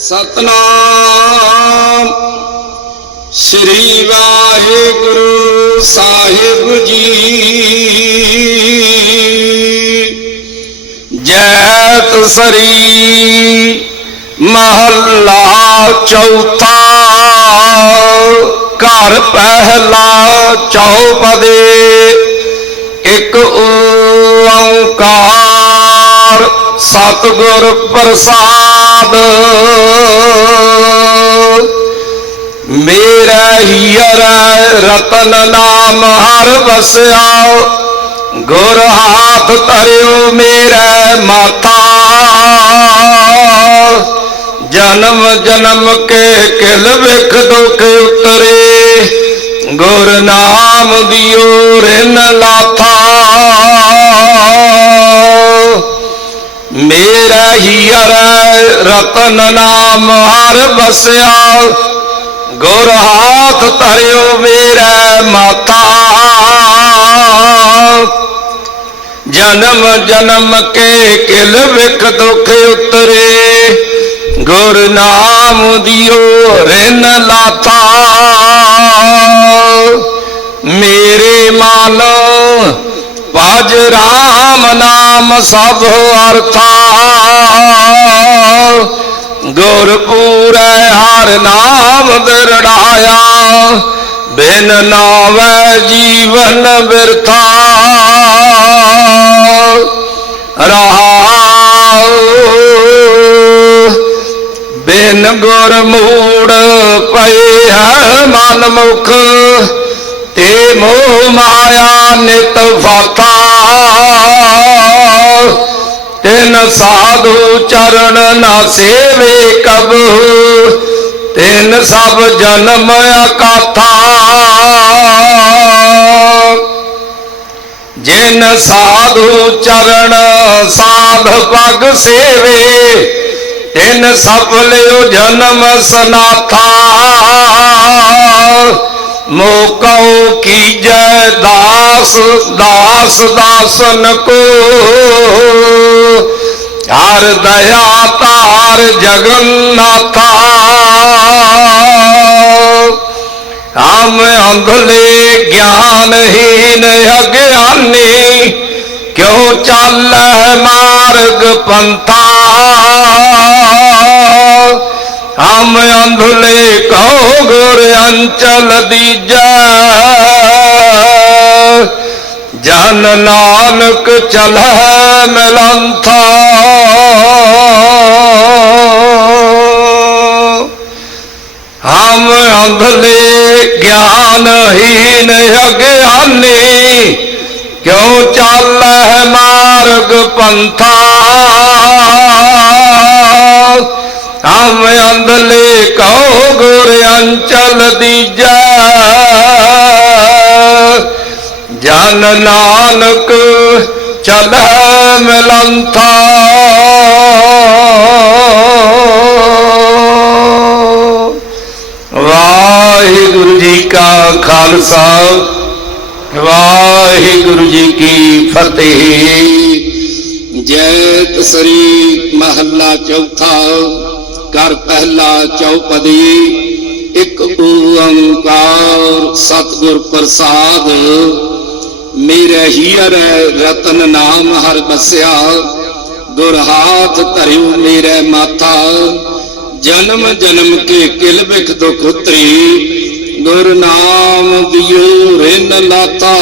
ਸਤਨਾਮ। ਸ੍ਰੀ ਵਾਹਿਗੁਰੂ ਸਾਹਿਬ ਜੀ। ਜੈਤ ਸਰੀ ਮਹੱਲਾ ਚੌਥਾ। ਘਰ ਪਹਿਲਾ ਚੌਪਦੇ। ਇੱਕ ਓੰਕਾਰ। ਸਤਿਗੁਰ ਪ੍ਰਸਾਦ। ਮੇਰਾ ਹੀਰ ਰਤਨ ਨਾਮ ਹਰ ਵਸਿਆ, ਗੁਰ ਹਾਥ ਧਰਿਓ ਮੇਰਾ ਮਾਤਾ ਜਨਮ ਜਨਮ ਕੇ ਕਿਲ ਵਿਖ ਦੁਖ ਉਤਰੇ, ਗੁਰ ਨਾਮ ਦਿਓ ਰਿਨ ਲਾਥਾ। ਮੇਰਾ ਹੀਰ ਰਤਨ ਨਾਮ ਹਰ ਵਸਿਆ। ਗੁਰ ਹਾਥ ਧਰਿਓ ਮੇਰਾ ਮਾਤਾ। ਜਨਮ ਜਨਮ ਕੇ ਕਿਲ ਵਿਖ ਦੁਖ ਉਤਰੇ। ਗੁਰ ਨਾਮ ਦਿਓ ਰਿਨ ਲਾਥਾ ਮੇਰੇ ਮਨ ਭਜ ਰਾਮ ਨਾਮ ਸਭ ਅਰਥਾ ਗੁਰ ਪੂਰੈ ਹਰ ਨਾਮ ਦਿਰੜਾਇਆ ਬਿਨ ਨਾਵੈ ਜੀਵਨ ਬਿਰਥਾ ਰਹਾਉ ਬਿਨ ਗੁਰ ਮੂੜ ਪਏ ਹੈ ਮਨ ਮੁਖ। ਤੇ ਮੋਹ ਮਾਇਆ ਨਿਤ ਫਾਤਾ ਤਿਨ ਸਾਧੂ ਚਰਨ ਨਾ ਸੇਵੇ ਕਬ। ਤਿਨ ਸਭ ਜਨਮ ਅਕਾਥਾ। ਜਿਨ ਸਾਧੂ ਚਰਨ ਸਾਧ ਪਗ ਸੇਵੇ, ਤਿਨ ਸਫਲਿਓ ਜਨਮ ਸਨਾਥਾ। ਮੋਕਉ ਕੀਜੈ ਦਾਸ ਦਾਸ ਦਾਸਨ ਕੋ। ਹਰ ਦਇਆ ਤਾਰ ਜਗਨਨਾਥਾ। ਹਮ ਅੰਧਲੇ ਗਿਆਨਹੀਨ ਅਗਿਆਨੀ, ਕਿਉ ਚਾਲੈ ਮਾਰਗ ਪੰਥਾ? ਹਮ ਅੰਧਲੇ ਕਉ ਗੁਰ ਅੰਚਲ ਦੀਜੈ। ਜਨ ਨਾਨਕ ਚਲੈ ਮਿਲੰਥਾ। ਹਮ ਅੰਧਲੇ ਗਿਆਨਹੀਨ ਅਗਿਆਨੀ, ਕਿਉ ਚਾਲੈ ਮਾਰਗ ਪੰਥਾ? ਹਮ ਅੰਧਲੇ ਕਉ ਗੁਰ ਅੰਚਲ ਦੀਜੈ। ਜਨ ਨਾਨਕ ਚਲ ਮਿਲੰਥਾ। ਵਾਹਿਗੁਰੂ ਜੀ ਕਾ ਖਾਲਸਾ, ਵਾਹਿਗੁਰੂ ਜੀ ਕੀ ਫਤਿਹ। ਜੈਤ ਸ੍ਰੀ ਮਹੱਲਾ ਚੌਥਾ। ਕਰ ਪਹਿਲਾ ਚੌਪਦੀ, ਇੱਕ ਓੰਕਾਰ ਸਤਿਗੁਰ ਪ੍ਰਸਾਦ। ਮੇਰੇ ਹੀਰ ਰਤਨ ਨਾਮ ਹਰ ਬਸਿਆ, ਗੁਰ ਹਾਥ ਧਰਿਉ ਮੇਰੇ ਮਾਥਾ। ਜਨਮ ਜਨਮ ਕੇ ਕਿਲ ਬਿਖ ਦੁਖ ਉਤਰੀ, ਗੁਰ ਨਾਮ ਦਿਓ ਰਿਨ ਲਾਤਾ।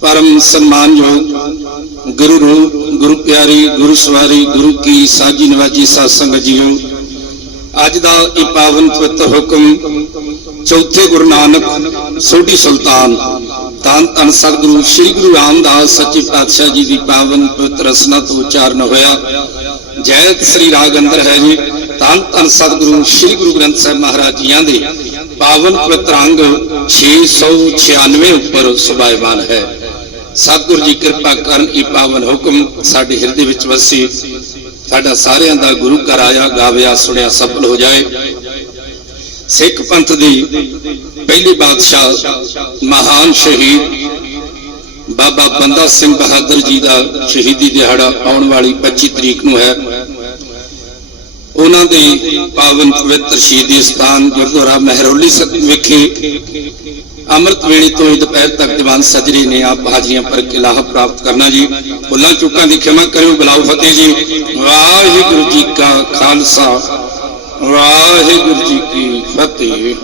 ਪਰਮ ਸਨਮਾਨਯੋਗ ਗੁਰੂ ਰੂਪ ਗੁਰੂ ਪਿਆਰੀ, ਗੁਰੂ ਸਵਾਰੀ, ਗੁਰੂ ਕੀ ਸਾਜੀ ਨਵਾਜੀ ਸਾਧ ਸੰਗਤ ਜੀਓ, ਅੱਜ ਦਾ ਇਹ ਪਾਵਨ ਪਵਿੱਤਰ ਹੁਕਮ ਚੌਥੇ ਗੁਰੂ ਨਾਨਕ ਸੋਢੀ ਸੁਲਤਾਨ ਤਾਂ ਤਨ ਸਤਿਗੁਰੂ ਸ੍ਰੀ ਗੁਰੂ ਰਾਮਦਾਸ ਸੱਚੇ ਪਾਤਸ਼ਾਹ ਜੀ ਦੀ ਪਾਵਨ ਪਵਿੱਤਰ ਰਸਨਾ ਤੋਂ ਉਚਾਰਨ ਹੋਇਆ। ਜੈਤ ਸ੍ਰੀ ਰਾਗ ਅੰਦਰ ਹੈ ਜੀ। ਤਾਂ ਤਨ ਸਤਿਗੁਰੂ ਸ੍ਰੀ ਗੁਰੂ ਗ੍ਰੰਥ ਸਾਹਿਬ ਮਹਾਰਾਜ ਜੀਆਂ ਦੇ ਪਾਵਨ ਪਵਿੱਤਰ ਅੰਗ 696 ਉੱਪਰ ਸੁਭਾਇਮਾਨ ਹੈ। ਸਤਿਗੁਰੂ ਜੀ ਕਿਰਪਾ ਕਰਨ ਇਹ ਪਾਵਨ ਹੁਕਮ ਸਾਡੇ ਹਿਰਦੇ ਵਿੱਚ ਵਸੇ। ਸਾਡਾ ਸਾਰਿਆਂ ਦਾ ਗੁਰੂ ਘਰ ਆਇਆ, ਗਾਵਿਆ, ਸੁਣਿਆ, ਸਫਲ ਹੋ ਜਾਏ। ਸਿੱਖ ਪੰਥ ਦੀ ਪਹਿਲੀ ਬਾਦਸ਼ਾਹ ਮਹਾਨ ਸ਼ਹੀਦ ਬਾਬਾ ਬੰਦਾ ਸਿੰਘ ਬਹਾਦਰ ਜੀ ਦਾ ਸ਼ਹੀਦੀ ਦਿਹਾੜਾ ਆਉਣ ਵਾਲੀ 25 ਤਰੀਕ ਨੂੰ ਹੈ। ਉਹਨਾਂ ਦੇ ਪਾਵਨ ਪਵਿੱਤਰ ਸ਼ਹੀਦੀ ਸਥਾਨ ਗੁਰਦੁਆਰਾ ਮਹਿਰੋਲੀ ਵਿਖੇ ਅੰਮ੍ਰਿਤ ਵੇਲੇ ਤੋਂ ਹੀ ਦੁਪਹਿਰ ਤੱਕ ਦੀਵਾਨ ਸਜਰੇ ਨੇ ਆਪ ਹਾਜ਼ਰੀਆਂ ਭਰ ਕੇ ਪ੍ਰਾਪਤ ਕਰਨਾ ਜੀ। ਭੁੱਲਾਂ ਚੁੱਕਾਂ ਦੀ ਖਿਮਾ ਕਰਿਓ ਬਲਾਉ ਫਤਿਹ ਜੀ। ਵਾਹਿਗੁਰੂ ਜੀ ਕਾ ਖਾਲਸਾ, ਵਾਹਿਗੁਰੂ ਜੀ ਕੀ ਫਤਿਹ।